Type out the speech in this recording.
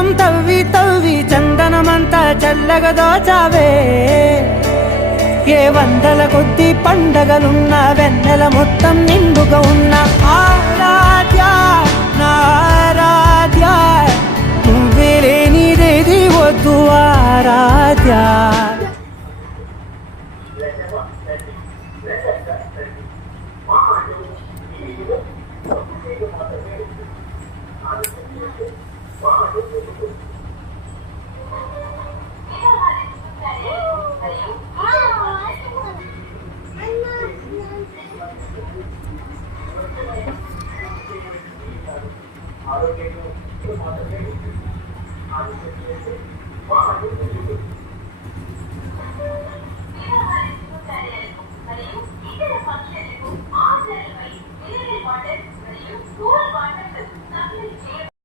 మొత్తం తవ్వి తవ్వి చందనమంతా చల్లగా దోచావే. ఏ వందల కొద్ది పండగలున్న వెన్నెల మొత్తం నిండుగా ఉన్న ఆరాధ్య నా ఆరాధ్య, నువ్వే లేనిదేది వద్దు ఆరాధ్య. మరియు ఇతర ఫంక్షన్లకు ఆచరణపై మినరల్ వాటర్ మరియు కూల్ వాటర్